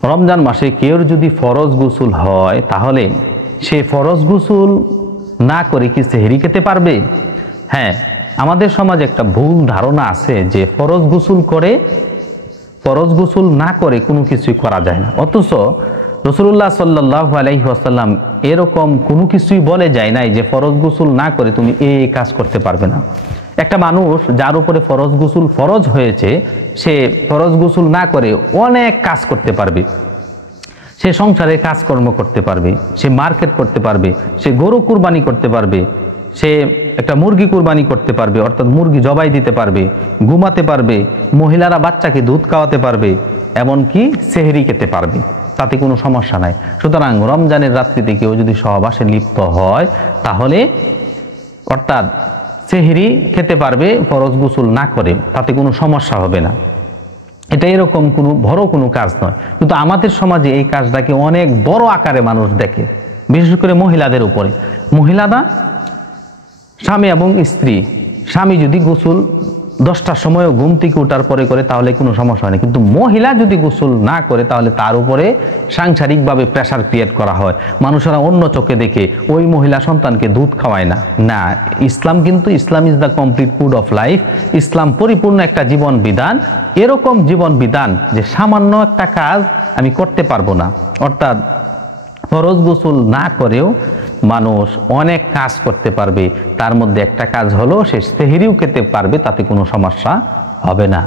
রমজান মাসে কেউ যদি ফরজ গোসল হয় তাহলে সে ফরজ গোসল না করে কি সেহরি খেতে পারবে? হ্যাঁ, আমাদের সমাজে একটা ভুল ধারণা আছে যে ফরজ গোসল না করে কোনো কিছুই করা যায় না। অথচ রাসূলুল্লাহ সাল্লাল্লাহু আলাইহি ওয়াসাল্লাম এরকম কোনো কিছুই বলে যায় নাই যে ফরজ গোসল না করে তুমি এই কাজ করতে পারবে না। একটা মানুষ যার উপরে ফরজ গোসল ফরজ হয়েছে, সে ফরজ গোসল না করে অনেক কাজ করতে পারবে। সে সংসারে কাজকর্ম করতে পারবে, সে মার্কেট করতে পারবে, সে গরু কুরবানি করতে পারবে, সে একটা মুরগি কুরবানি করতে পারবে, অর্থাৎ মুরগি জবাই দিতে পারবে, ঘুমাতে পারবে, মহিলারা বাচ্চাকে দুধ খাওয়াতে পারবে, এমনকি সেহরি খেতে পারবে, তাতে কোনো সমস্যা নাই। সুতরাং রমজানের রাত্রিতে কেউ যদি সহবাসে লিপ্ত হয় তাহলে অর্থাৎ সেহরি খেতে পারবে ফরজ গোসল না করে, তাতে কোনো সমস্যা হবে না। এটা এরকম কোনো বড় কোনো কাজ নয়, কিন্তু আমাদের সমাজে এই কাজটাকে অনেক বড় আকারে মানুষ দেখে, বিশেষ করে মহিলাদের উপরে। মহিলারা স্বামী এবং স্বামী যদি গোসল 10টার সময়ও ঘুম থেকে ওঠার পরে করে তাহলে কোনো সমস্যা হয় না, কিন্তু মহিলা যদি গোসল না করে তাহলে তার উপরে সাংসারিকভাবে প্রেশার ক্রিয়েট করা হয়। মানুষেরা অন্য চোখে দেখে ওই মহিলা সন্তানকে দুধ খাওয়ায় না। না, Islam is the complete code of life. ইসলাম পরিপূর্ণ একটা জীবন বিধান। এরকম জীবন বিধান যে সামান্য একটা কাজ আমি করতে পারবো না, অর্থাৎ ফরজ গোসল না করেও মানুষ অনেক কাজ করতে পারবে। তার মধ্যে একটা কাজ হলো সে সেহরিও খেতে পারবে, তাতে কোনো সমস্যা হবে না।